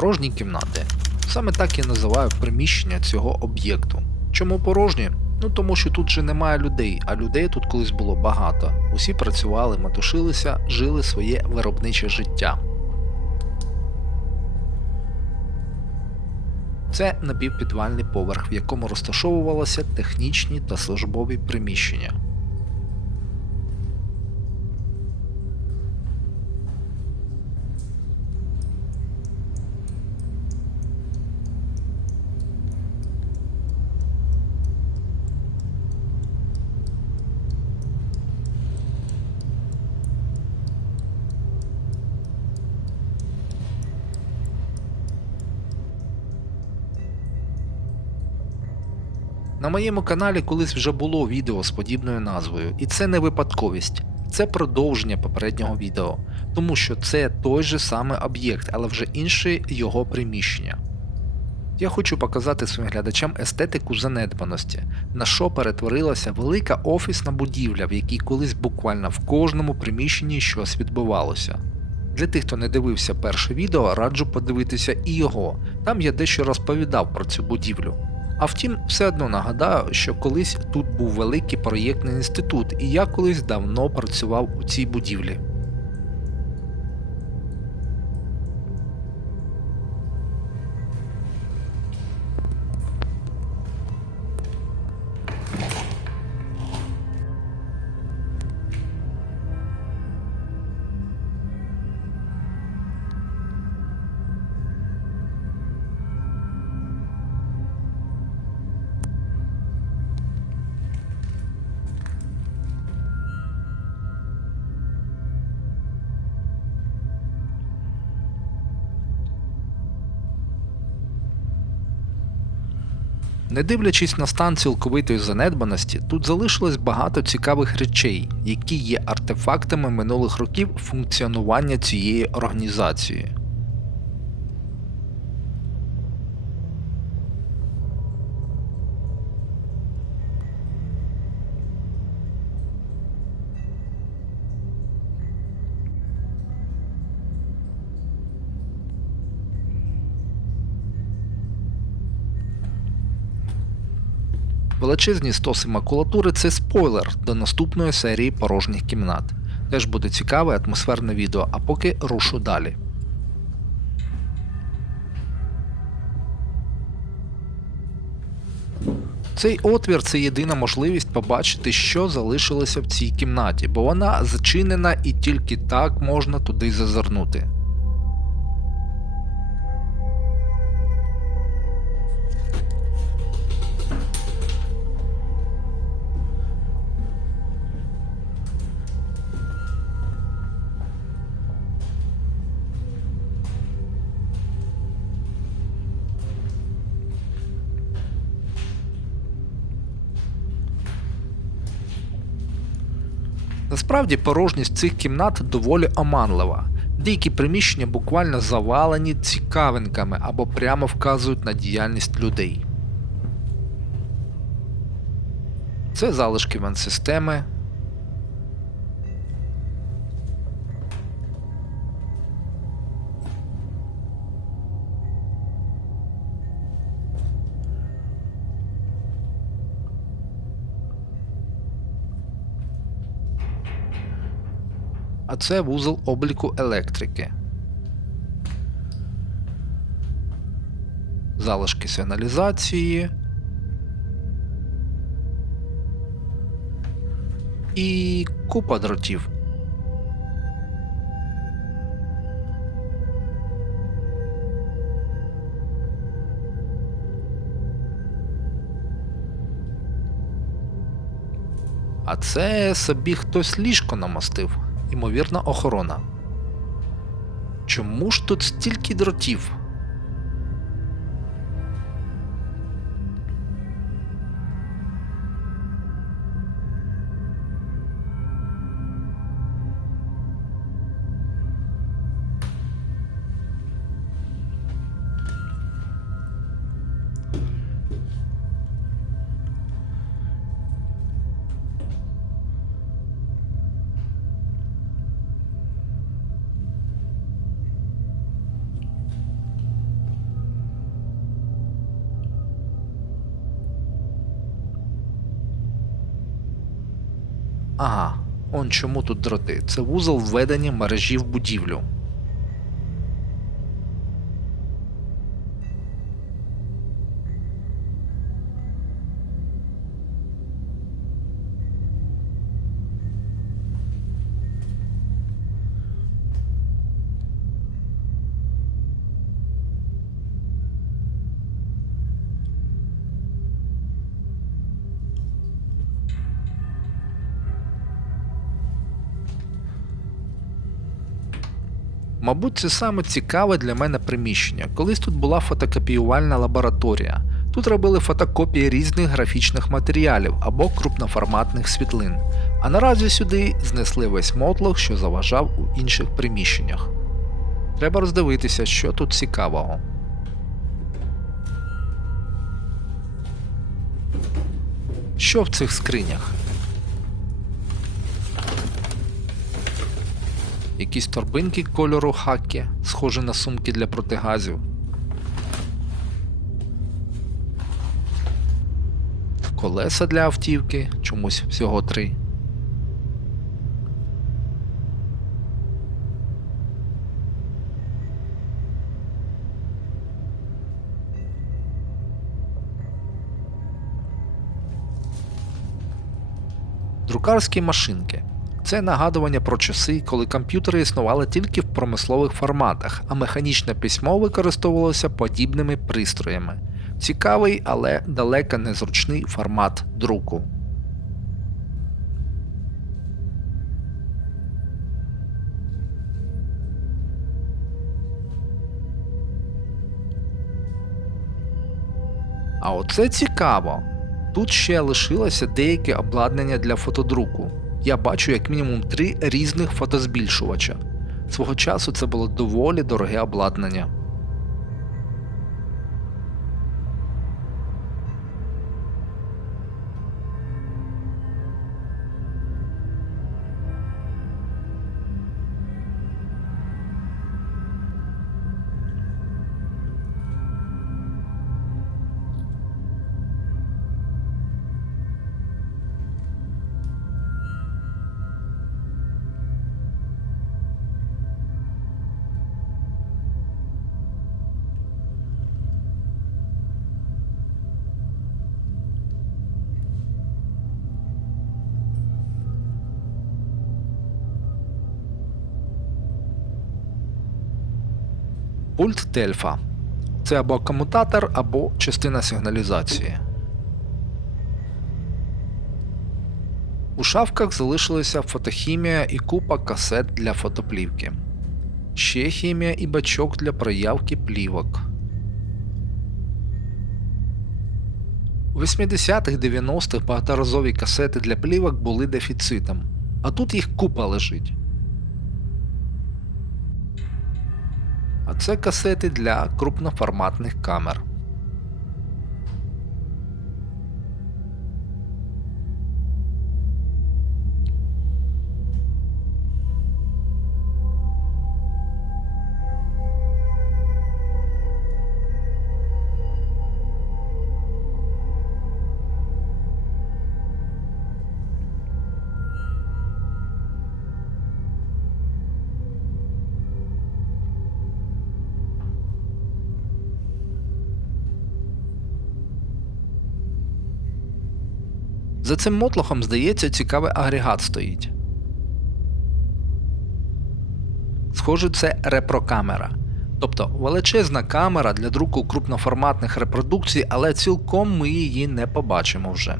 Порожні кімнати. Саме так я називаю приміщення цього об'єкту. Чому порожні? Ну тому що тут же немає людей, а людей тут колись було багато. Усі працювали, матушилися, жили своє виробниче життя. Це напівпідвальний поверх, в якому розташовувалися технічні та службові приміщення. На моєму каналі колись вже було відео з подібною назвою, і це не випадковість, це продовження попереднього відео, тому що це той же самий об'єкт, але вже інше його приміщення. Я хочу показати своїм глядачам естетику занедбаності, на що перетворилася велика офісна будівля, в якій колись буквально в кожному приміщенні щось відбувалося. Для тих, хто не дивився перше відео, раджу подивитися і його. Там я дещо розповідав про цю будівлю. А втім, все одно нагадаю, що колись тут був великий проєктний інститут, і я колись давно працював у цій будівлі. Не дивлячись на стан цілковитої занедбаності, тут залишилось багато цікавих речей, які є артефактами минулих років функціонування цієї організації. Величезні стоси макулатури це спойлер до наступної серії порожніх кімнат. Теж буде цікаве атмосферне відео, а поки рушу далі. Цей отвір це єдина можливість побачити, що залишилося в цій кімнаті, бо вона зачинена і тільки так можна туди зазирнути. Насправді порожність цих кімнат доволі оманлива. Деякі приміщення буквально завалені цікавинками або прямо вказують на діяльність людей. Це залишки вент-системи. А це вузол обліку електрики. Залишки сигналізації. І купа дротів. А це собі хтось ліжко намостив ймовірна охорона. Чому ж тут стільки дротів? Ага, он чому тут дроти. Це вузол введення мережі в будівлю. Мабуть, це саме цікаве для мене приміщення. Колись тут була фотокопіювальна лабораторія. Тут робили фотокопії різних графічних матеріалів або крупноформатних світлин. А наразі сюди знесли весь мотлох, що заважав у інших приміщеннях. Треба роздивитися, що тут цікавого. Що в цих скринях? Якісь торбинки кольору хакі, схожі на сумки для протигазів. Колеса для автівки, чомусь всього три. Друкарські машинки. Це нагадування про часи, коли комп'ютери існували тільки в промислових форматах, а механічне письмо використовувалося подібними пристроями. Цікавий, але далеко не зручний формат друку. А оце цікаво. Тут ще лишилося деяке обладнання для фотодруку. Я бачу як мінімум три різних фотозбільшувача. Свого часу це було доволі дороге обладнання. Пульт Тельфа. Це або комутатор, або частина сигналізації. У шафках залишилися фотохімія і купа касет для фотоплівки. Ще хімія і бачок для проявки плівок. У 80-х-90-х багаторазові касети для плівок були дефіцитом, а тут їх купа лежить. А це касети для крупноформатних камер. За цим мотлохом, здається, цікавий агрегат стоїть. Схоже, це репрокамера. Тобто величезна камера для друку крупноформатних репродукцій, але цілком ми її не побачимо вже.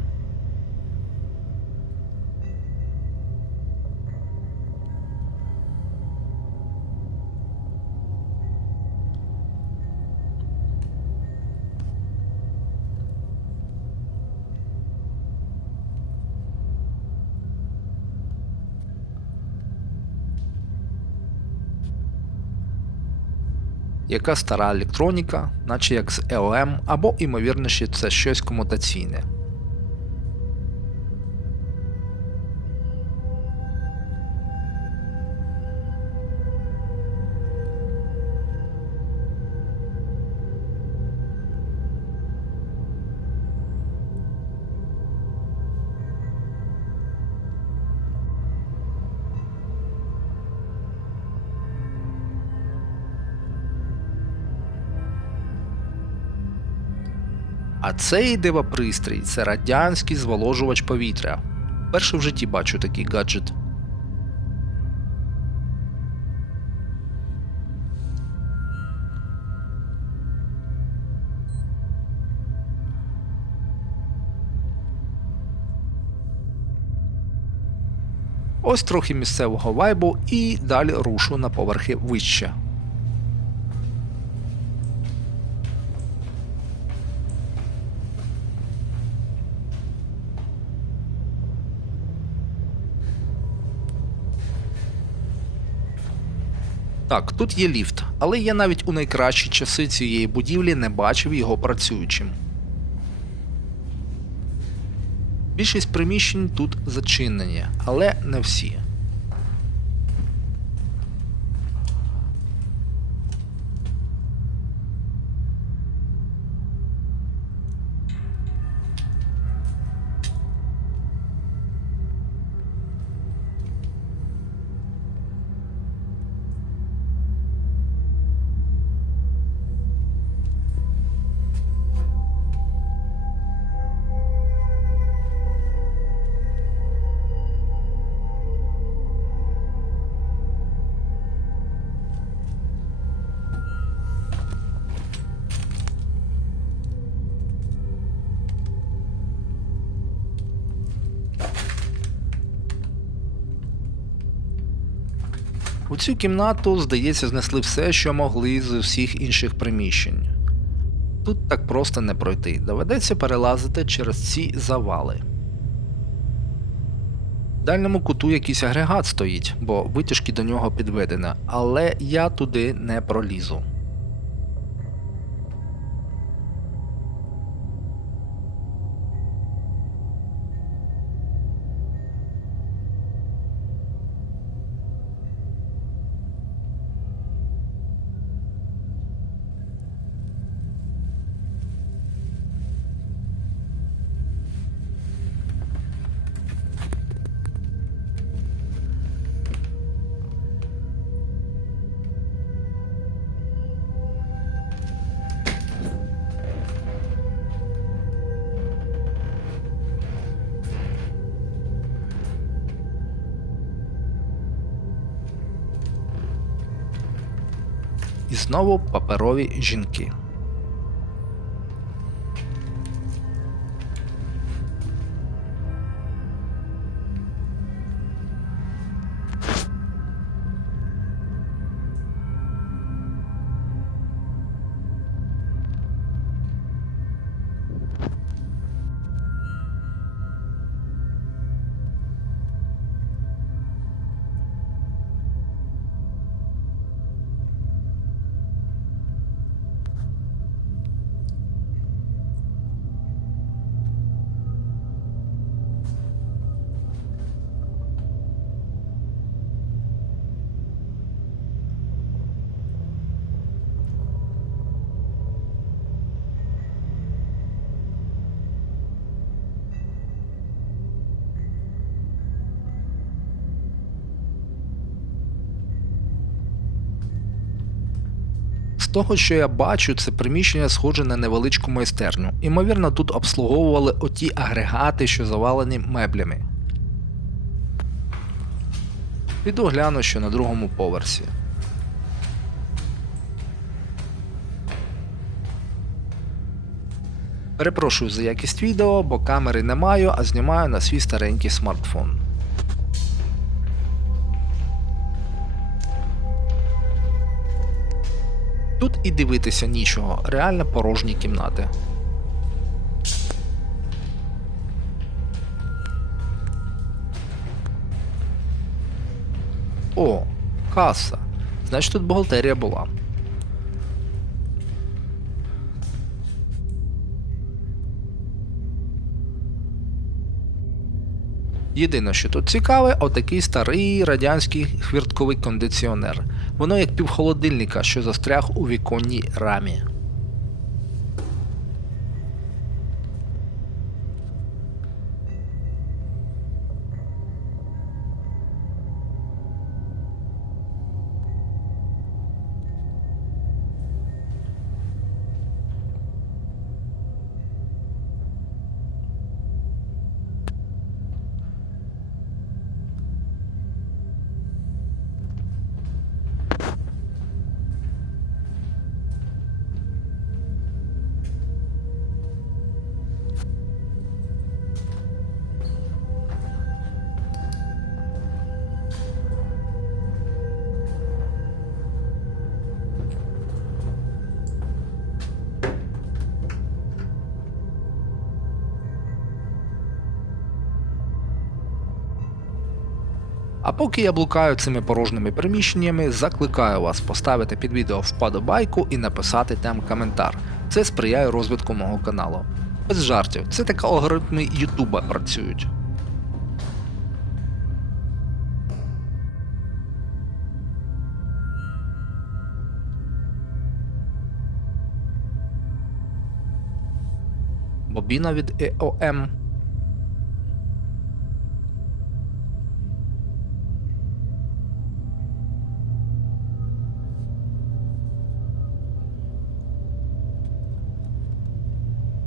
Яка стара електроніка, наче як з EOM, або, ймовірніше, це щось комутаційне. А цей дивопристрій це радянський зволожувач повітря. Перше в житті бачу такий гаджет. Ось трохи місцевого вайбу і далі рушу на поверхи вище. Так, тут є ліфт, але я навіть у найкращі часи цієї будівлі не бачив його працюючим. Більшість приміщень тут зачинені, але не всі. Цю кімнату, здається, знесли все, що могли з усіх інших приміщень. Тут так просто не пройти, доведеться перелазити через ці завали. В дальньому куту якийсь агрегат стоїть, бо витяжки до нього підведено, але я туди не пролізу. Знову паперові жінки. Того, що я бачу, це приміщення схоже на невеличку майстерню. Імовірно, тут обслуговували оті агрегати, що завалені меблями. Піду гляну, що на другому поверсі. Перепрошую за якість відео, бо камери не маю, а знімаю на свій старенький смартфон. Тут і дивитися нічого, реально порожні кімнати. О, каса. Значить тут бухгалтерія була. Єдине, що тут цікаве, отакий старий радянський хвіртковий кондиціонер. Воно як півхолодильника, що застряг у віконній рамі. Поки я блукаю цими порожніми приміщеннями, закликаю вас поставити під відео вподобайку і написати там коментар. Це сприяє розвитку мого каналу. Без жартів, це так алгоритми Ютуба працюють. Бобіна від E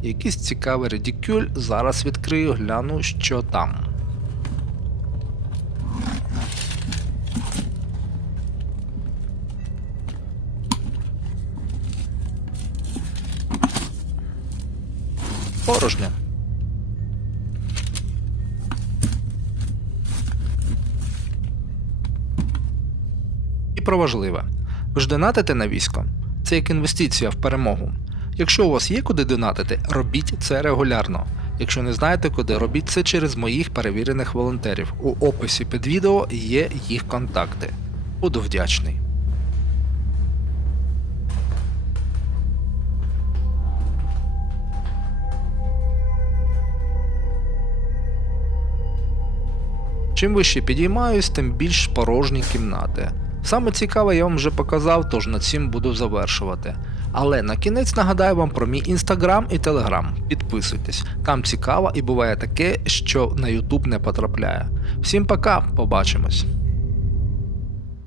Якийсь цікавий редикюль. Зараз відкрию, гляну, що там. Порожньо. І про важливе. Ви ж донатите на військо? Це як інвестиція в перемогу. Якщо у вас є куди донатити, робіть це регулярно. Якщо не знаєте куди, робіть це через моїх перевірених волонтерів. У описі під відео є їх контакти. Буду вдячний. Чим вище підіймаюсь, тим більш порожні кімнати. Саме цікаве я вам вже показав, тож над цим буду завершувати. Але на кінець нагадаю вам про мій інстаграм і телеграм. Підписуйтесь, там цікаво і буває таке, що на Ютуб не потрапляє. Всім пока, побачимось!